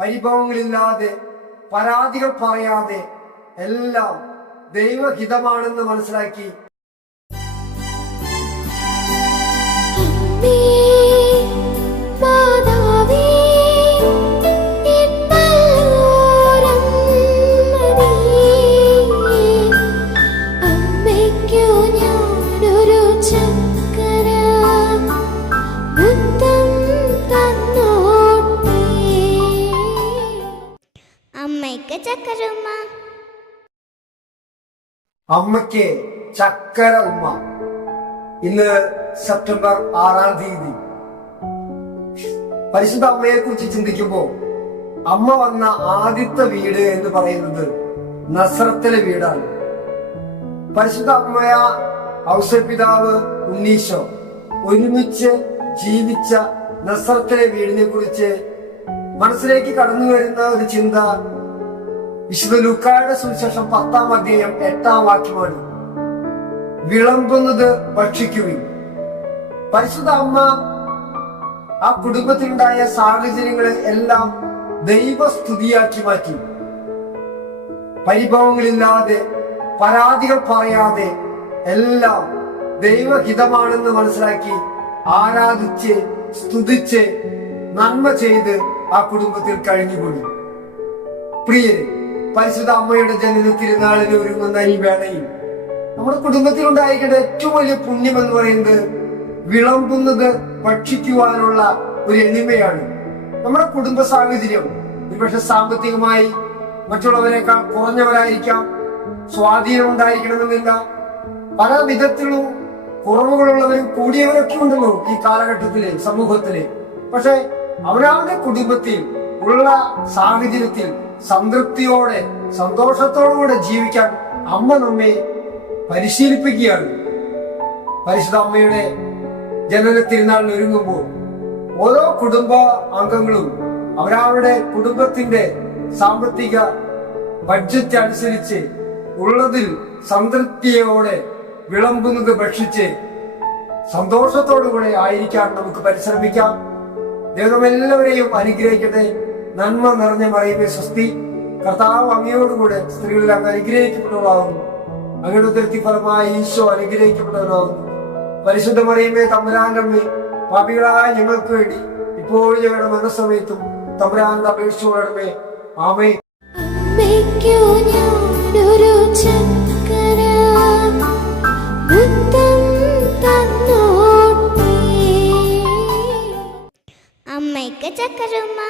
പരിഭവങ്ങളില്ലാതെ പരാതികൾ പറയാതെ എല്ലാം ദൈവഹിതമാണെന്ന് മനസ്സിലാക്കി അമ്മയ്ക്ക് ചക്കര ഉമ്മ. ഇന്ന് സെപ്റ്റംബർ 6-ാം തീയതി. പരിശുദ്ധ അമ്മയെ കുറിച്ച് ചിന്തിക്കുമ്പോൾ അമ്മ വന്ന ആദ്യത്തെ വീട് എന്ന് പറയുന്നത് നസ്രത്തിലെ വീടാണ്. പരിശുദ്ധ അമ്മയ ഔസേപ്പിതാവ് ഉണ്ണീശോ ഒരുമിച്ച് ജീവിച്ച നസ്രത്തിലെ വീടിനെ കുറിച്ച് മനസ്സിലേക്ക് കടന്നു വരുന്ന ഒരു ചിന്ത വിശുദ്ധ ലൂക്കായുടെ സുവിശേഷം 10-ാം അധ്യായം 8-ാം വാക്യമാണ്. വിളമ്പുന്നത് ഭക്ഷിക്കുവിൻ. പരിശുദ്ധ അമ്മ ആ കുടുംബത്തിലുണ്ടായ സാഹചര്യങ്ങളെ എല്ലാം ദൈവസ്തുതിയാക്കി മാറ്റി. പരിഭവങ്ങളില്ലാതെ പരാതികൾ പറയാതെ എല്ലാം ദൈവഹിതമാണെന്ന് മനസ്സിലാക്കി ആരാധിച്ച് സ്തുതിച്ച് നന്മ ചെയ്ത് ആ കുടുംബത്തിൽ കഴിഞ്ഞുകൂടി. പ്രിയരെ, പരിശുദ്ധ അമ്മയുടെ ജനന തിരുനാളിന് ഒരുങ്ങുന്ന ഈ വേളയിൽ നമ്മുടെ കുടുംബത്തിൽ ഉണ്ടായിരിക്കേണ്ട ഏറ്റവും വലിയ പുണ്യം എന്ന് പറയുന്നത് വിളമ്പുന്നത് ഭക്ഷിക്കുവാനുള്ള ഒരു എളിമയാണ്. നമ്മുടെ കുടുംബ സാഹചര്യം ഒരുപക്ഷെ സാമ്പത്തികമായി മറ്റുള്ളവരെക്കാൾ കുറഞ്ഞവരായിരിക്കാം, സ്വാധീനം ഉണ്ടായിരിക്കണമെന്നില്ല, പല വിധത്തിലും കുറവുകളുള്ളവരും കൂടിയവരൊക്കെ ഉണ്ടല്ലോ ഈ കാലഘട്ടത്തിലെ സമൂഹത്തില്. പക്ഷെ അവരവരുടെ കുടുംബത്തിൽ ഉള്ള സാഹചര്യത്തിൽ സംതൃപ്തിയോടെ സന്തോഷത്തോടുകൂടെ ജീവിക്കാൻ അമ്മ നമ്മെ പരിശീലിപ്പിക്കുകയാണ്. പരിശുദ്ധ അമ്മയുടെ ജനന തിരുനാളിന് ഒരുങ്ങുമ്പോൾ ഓരോ കുടുംബ അംഗങ്ങളും അവരവരുടെ കുടുംബത്തിന്റെ സാമ്പത്തിക ബഡ്ജറ്റ് അനുസരിച്ച് ഉള്ളതിൽ സംതൃപ്തിയോടെ വിളമ്പുന്നത് ഭക്ഷിച്ച് സന്തോഷത്തോടുകൂടെ ആയിരിക്കാൻ നമുക്ക് പരിശ്രമിക്കാം. ദൈവം എല്ലാവരെയും അനുഗ്രഹിക്കട്ടെ. നന്മ നിറഞ്ഞ മറിയമേ സ്വസ്തി, കർത്താവ് അങ്ങയോടുകൂടെ സ്ത്രീകളിൽ അങ്ങ് അനുഗ്രഹിക്കപ്പെട്ടവളാകുന്നു. അങ്ങയുടെ ഉദരത്തിൻ ഫലമായി ഈശോ അനുഗ്രഹിക്കപ്പെട്ടവനാകുന്നു. പരിശുദ്ധ മറിയമേ തമ്പുരാന്റെ അമ്മേ, പാപികളായ ഞങ്ങൾക്ക് വേണ്ടി ഇപ്പോഴും ഞങ്ങളുടെ മരണസമയത്തും തമ്പുരാന്റെ അപേക്ഷിച്ചുകൊള്ളണമേ. ആമേൻ. അമ്മയ്ക്ക് ചക്കരുമ്മ.